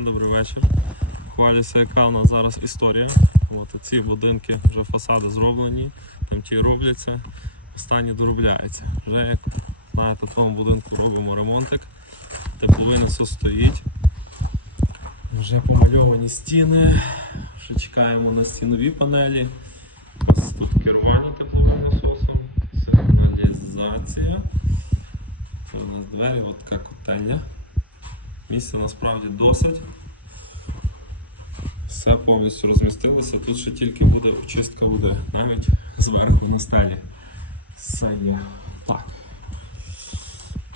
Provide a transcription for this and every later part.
день, добрий вечір. Хвалюся, яка у нас зараз історія. От ці будинки вже фасади зроблені, там ті робляться, останні доробляються. Вже як знаєте, в тому будинку робимо ремонтик. Тепловина все стоїть. Вже помальовані стіни. Вже чекаємо на стінові панелі. Ось тут керування тепловим насосом, сигналізація. Це у нас двері, от така котельня. Місця насправді досить. Все повністю розмістилося. Тут ще тільки буде очистка води, навіть зверху на стелі. Все є. Так.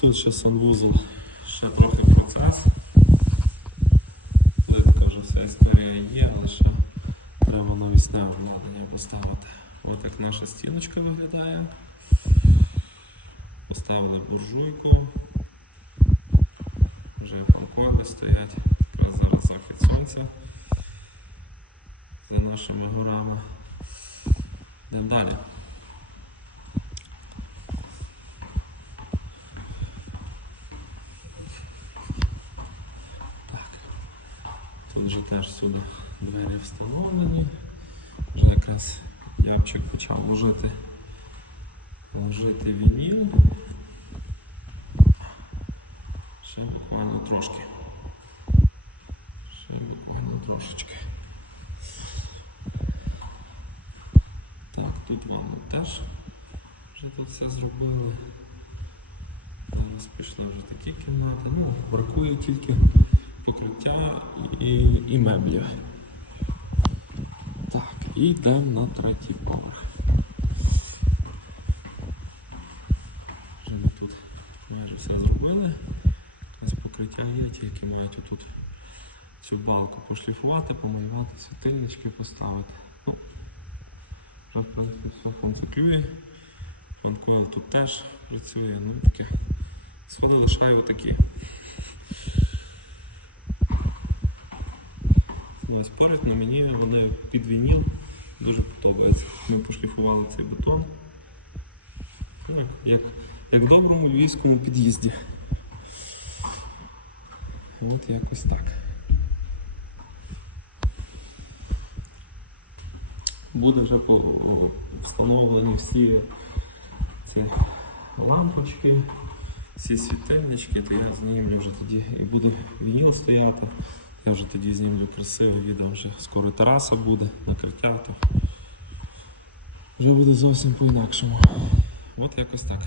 Тут ще санвузол, ще трохи процес. Плитка вже вся історія є, але ще треба навісне обладнання поставити. От як наша стіночка виглядає. Поставили буржуйку. Вже фанкойли стоять. Якраз зараз захід сонця за нашими горами. Йдемо далі. Тут вже теж сюди двері встановлені. Вже якраз Ябчик почав ложити, ложити вініл. Ще буквально трошки. Ще буквально трошечки. Так, тут ванна теж вже тут все зробили. Зараз пішли вже такі кімнати. Ну, бракує тільки покриття і, і меблі. Так, і йдемо на третій поверх. Вже ми тут майже все зробили. Покриття є, тільки мають отут цю балку пошліфувати, помалювати, світильнички поставити. Ну, вже, в принципі, все функціонує. Фанкойл тут теж працює, ну таке. Сходи лишаю отакі. Ось поряд на мені вони під вініл дуже подобається. Ми пошліфували цей бетон. Як, як в доброму львівському під'їзді. От якось так. Буде вже встановлені всі ці лампочки, всі світильнички, то я знімлю вже тоді і буде вініл стояти. Я вже тоді знімлю красиве відео, вже скоро тераса буде, накриття, то вже буде зовсім по-інакшому. От якось так.